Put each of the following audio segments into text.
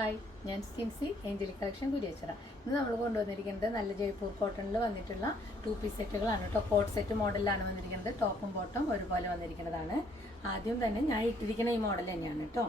Hi, ഞാൻ സ്കിൻസി Angeli collection Kuriachira. ഇന്ന് നമ്മൾ കൊണ്ടുവന്നിരിക്കുന്നത് നല്ല ജയ്പൂർ കോട്ടണിൽ വന്നിട്ടുള്ള 2 പീസ് സെറ്റുകളാണ് കേട്ടോ. കോട്ട് സെറ്റ് മോഡലിലാണ് വന്നിരിക്കുന്നത്. ടോപ്പും ബോട്ടും ഒരുപോലെ വന്നിരിക്കുന്നതാണ്. ആദ്യം തന്നെ ഞാൻ ഇട്ടിരിക്കുന്ന ഈ മോഡൽ തന്നെയാണ് കേട്ടോ.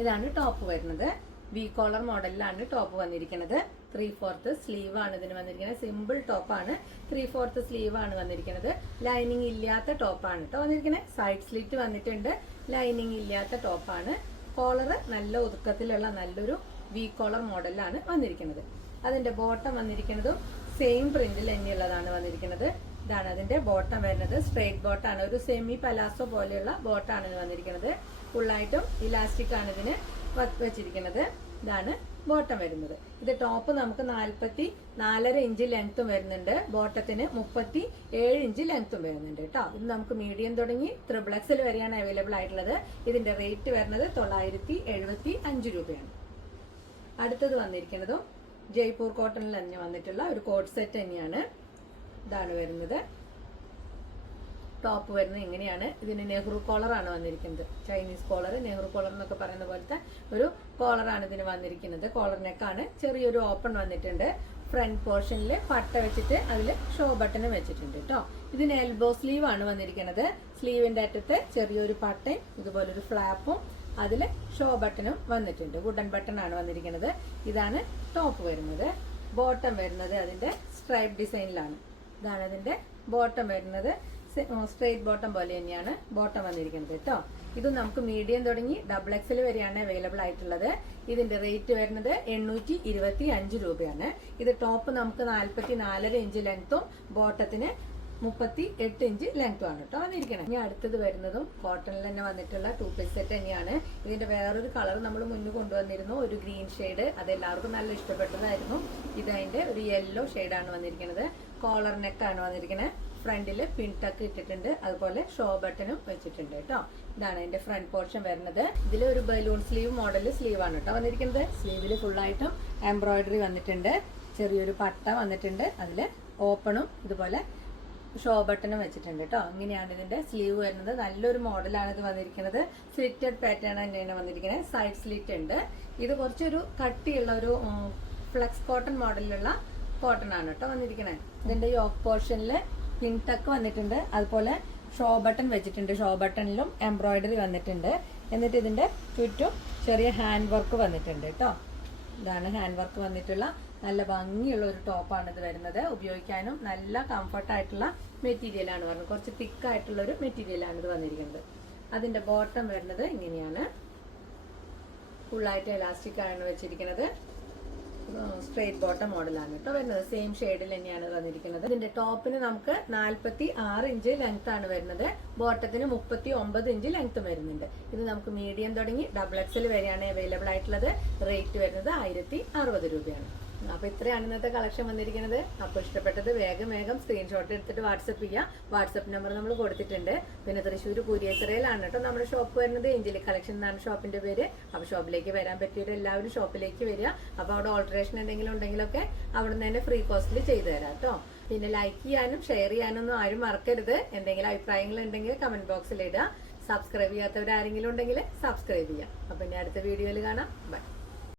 ഇതാണ് ടോപ്പ് വരുന്നത്. വി കോളർ മോഡലിലാണ് ടോപ്പ് വന്നിരിക്കുന്നത്. 3/4 സ്ലീവ് ആണ് ഇതിന് വന്നിരിക്കുന്നത്. സിമ്പിൾ ടോപ്പാണ്. 3/4 സ്ലീവ് ആണ് വന്നിരിക്കുന്നത്. ലൈനിങ് ഇല്ലാത്ത ടോപ്പാണ് കേട്ടോ വന്നിരിക്കുന്നത്. സൈഡ് സ്ലിറ്റ് വന്നിട്ടുണ്ട്. ലൈനിങ് ഇല്ലാത്ത ടോപ്പാണ്. കോളർ നല്ല ഒതുക്കത്തിലുള്ള നല്ലൊരു വി കോളർ മോഡലിലാണ് വന്നിരിക്കുന്നത്. അതിന്റെ ബോട്ടം വന്നിരിക്കുന്നതും സെയിം പ്രിന്റിൽ തന്നെയുള്ളതാണ് വന്നിരിക്കുന്നത്. ഇതാണ് അതിന്റെ ബോട്ടം വരുന്നത്. സ്ട്രേറ്റ് ബോട്ടാണ്. ഒരു സെമി പലാസോ പോലെയുള്ള ബോട്ടാണ് ഇത് വന്നിരിക്കുന്നത്. ഫുള്ളായിട്ടും ഇലാസ്റ്റിക് ആണ് ഇതിന് വെച്ചിരിക്കുന്നത്. ഇതാണ് ബോട്ടം വരുന്നത്. ഇത് ടോപ്പ് നമുക്ക് 44.5 ഇഞ്ച് ലെങ്ത്തും വരുന്നുണ്ട്. ബോട്ടത്തിന് 37 ഇഞ്ച് ലെങ്ത്തും വരുന്നുണ്ട് കേട്ടോ. ഇത് നമുക്ക് മീഡിയം തുടങ്ങി XXL വരെയാണ് അവൈലബിൾ ആയിട്ടുള്ളത്. ഇതിന്റെ റേറ്റ് വരുന്നത് 975 രൂപയാണ്. അടുത്തത് വന്നിരിക്കുന്നതും ജയ്പൂർ കോട്ടണിൽ തന്നെ വന്നിട്ടുള്ള ഒരു കോട്ട് സെറ്റ് തന്നെയാണ്. ഇതാണ് വരുന്നത്. ടോപ്പ് വരുന്നത് ഇങ്ങനെയാണ്. ഇതിന് നെഹ്റു കോളറാണ് വന്നിരിക്കുന്നത്. ചൈനീസ് കോളർ, നെഹ്റു കോളർ എന്നൊക്കെ പറയുന്ന പോലത്തെ ഒരു കോളറാണ് ഇതിന് വന്നിരിക്കുന്നത്. കോളർ നെക്കാണ്. ചെറിയൊരു ഓപ്പൺ വന്നിട്ടുണ്ട്. ഫ്രണ്ട് പോർഷനിൽ പട്ട വെച്ചിട്ട് അതിൽ ഷോ ബട്ടൺ വെച്ചിട്ടുണ്ട് കേട്ടോ. ഇതിന് എൽബോ സ്ലീവ് ആണ് വന്നിരിക്കുന്നത്. സ്ലീവിന്റെ അറ്റത്ത് ചെറിയൊരു പട്ടയും ഇതുപോലൊരു ഫ്ലാപ്പും അതിൽ ഷോ ബട്ടണും വന്നിട്ടുണ്ട്. വുഡൻ ബട്ടൺ ആണ് വന്നിരിക്കുന്നത്. ഇതാണ് ടോപ്പ് വരുന്നത്. ബോട്ടം വരുന്നത് അതിന്റെ സ്ട്രൈപ്പ് ഡിസൈനിലാണ്. ഇതാണ് അതിന്റെ ബോട്ടം വരുന്നത്. സ്ട്രേറ്റ് ബോട്ടം പോലെ തന്നെയാണ് ബോട്ടം വന്നിരിക്കുന്നത് കേട്ടോ. ഇത് നമുക്ക് മീഡിയം തുടങ്ങി XXL വരെയാണ് അവൈലബിൾ ആയിട്ടുള്ളത്. ഇതിന്റെ റേറ്റ് വരുന്നത് 825 രൂപയാണ്. ഇത് ടോപ്പ് നമുക്ക് 44.5 ഇഞ്ച് ലെങ്ത്തും ബോട്ടത്തിന് 38 ഇഞ്ച് ലെങ്ത്തും ആണ് കേട്ടോ വന്നിരിക്കുന്നത്. ഇനി അടുത്തത് വരുന്നതും കോട്ടണിൽ തന്നെ വന്നിട്ടുള്ള 2 പീസ് സെറ്റ് തന്നെയാണ്. ഇതിന്റെ വേറൊരു കളർ നമ്മൾ മുന്നിൽ കൊണ്ടുവന്നിരുന്നു, ഒരു ഗ്രീൻ ഷെയ്ഡ്. അത് എല്ലാവർക്കും നല്ല ഇഷ്ടപ്പെട്ടതായിരുന്നു. ഇത് അതിന്റെ ഒരു യെല്ലോ ഷെയ്ഡാണ് വന്നിരിക്കുന്നത്. കോളർ നെക്കാണ് വന്നിരിക്കുന്നത്. ഫ്രണ്ടില് പിൻ ടക്ക് ഇട്ടിട്ടുണ്ട്. അതുപോലെ ഷോ ബട്ടണും വെച്ചിട്ടുണ്ട് കേട്ടോ. ഇതാണ് അതിന്റെ ഫ്രണ്ട് പോർഷൻ വരുന്നത്. ഇതിൽ ഒരു ബലൂൺ സ്ലീവ് മോഡൽ സ്ലീവ് ആണ് കേട്ടോ വന്നിരിക്കുന്നത്. സ്ലീവില് ഫുള്ളായിട്ടും എംബ്രോയിഡറി വന്നിട്ടുണ്ട്. ചെറിയൊരു പട്ട വന്നിട്ടുണ്ട്. അതില് ഓപ്പണും ഇതുപോലെ ഷോ ബട്ടണും വെച്ചിട്ടുണ്ട് കേട്ടോ. ഇങ്ങനെയാണ് ഇതിന്റെ സ്ലീവ് വരുന്നത്. നല്ലൊരു മോഡലാണ് ഇത് വന്നിരിക്കുന്നത്. സ്ലിറ്റഡ് പാറ്റേൺ തന്നെയാണ് വന്നിരിക്കുന്നത്. സൈഡ് സ്ലിറ്റ് ഉണ്ട്. ഇത് കുറച്ചൊരു കട്ടിയുള്ള ഒരു ഫ്ലെക്സ് കോട്ടൺ മോഡലിലുള്ള കോട്ടൺ ആണ് കേട്ടോ വന്നിരിക്കുന്നത്. ഇതിന്റെ യോക്ക് പോർഷനില് പിൻ ടക്ക് വന്നിട്ടുണ്ട്. അതുപോലെ ഷോ ബട്ടൺ വെച്ചിട്ടുണ്ട്. ഷോ ബട്ടണിലും എംബ്രോയിഡറി വന്നിട്ടുണ്ട്. എന്നിട്ട് ഇതിന്റെ ചുറ്റും ചെറിയ ഹാൻഡ് വർക്ക് വന്നിട്ടുണ്ട് കേട്ടോ. ഇതാണ് ഹാൻഡ് വർക്ക് വന്നിട്ടുള്ള നല്ല ഭംഗിയുള്ള ഒരു ടോപ്പാണ് ഇത് വരുന്നത്. ഉപയോഗിക്കാനും നല്ല കംഫർട്ടായിട്ടുള്ള മെറ്റീരിയൽ ആണ് വരുന്നത്. കുറച്ച് തിക്കായിട്ടുള്ള ഒരു മെറ്റീരിയൽ ആണ് ഇത് വന്നിരിക്കുന്നത്. അതിന്റെ ബോട്ടം വരുന്നത് ഇങ്ങനെയാണ്. ഫുള്ളായിട്ട് എലാസ്റ്റിക് ആണ് വെച്ചിരിക്കുന്നത്. സ്ട്രേറ്റ് ബോട്ടം മോഡലാണ് കേട്ടോ വരുന്നത്. സെയിം ഷെയ്ഡിൽ തന്നെയാണ് വന്നിരിക്കുന്നത്. ഇതിന്റെ ടോപ്പിന് നമുക്ക് 46 ഇഞ്ച് ലെങ്ത് ആണ് വരുന്നത്. ബോട്ടത്തിന് 39 ഇഞ്ച് ലെങ്ത് വരുന്നുണ്ട്. ഇത് നമുക്ക് മീഡിയം തുടങ്ങി XXL വരെയാണ് അവൈലബിൾ ആയിട്ടുള്ളത്. റേറ്റ് വരുന്നത് 1060 രൂപയാണ്. അപ്പൊ ഇത്രയാണ് ഇന്നത്തെ കളക്ഷൻ വന്നിരിക്കുന്നത്. അപ്പൊ ഇഷ്ടപ്പെട്ടത് വേഗം സ്ക്രീൻഷോട്ട് എടുത്തിട്ട് വാട്സപ്പ് ചെയ്യാം. വാട്സപ്പ് നമ്പർ നമ്മൾ കൊടുത്തിട്ടുണ്ട്. പിന്നെ തൃശ്ശൂർ കുരിയച്ചിറയിലാണ് കേട്ടോ നമ്മുടെ ഷോപ്പ് വരുന്നത്. ഏഞ്ചലി കളക്ഷൻ എന്നാണ് ഷോപ്പിന്റെ പേര്. അപ്പൊ ഷോപ്പിലേക്ക് വരാൻ പറ്റിയിട്ട് എല്ലാവരും ഷോപ്പിലേക്ക് വരിക. അപ്പൊ അവിടെ ഓൾട്ടറേഷൻ എന്തെങ്കിലും ഉണ്ടെങ്കിലൊക്കെ അവിടെ നിന്ന് തന്നെ ഫ്രീ കോസ്റ്റിൽ ചെയ്തു തരാം കേട്ടോ. പിന്നെ ലൈക്ക് ചെയ്യാനും ഷെയർ ചെയ്യാനൊന്നും ആരും മറക്കരുത്. എന്തെങ്കിലും അഭിപ്രായങ്ങൾ ഉണ്ടെങ്കിൽ കമന്റ് ബോക്സിൽ ഇടുക. സബ്സ്ക്രൈബ് ചെയ്യാത്തവരാരെങ്കിലും ഉണ്ടെങ്കിൽ സബ്സ്ക്രൈബ് ചെയ്യാം. അപ്പൊ ഇനി അടുത്ത വീഡിയോയിൽ കാണാം. ബൈ.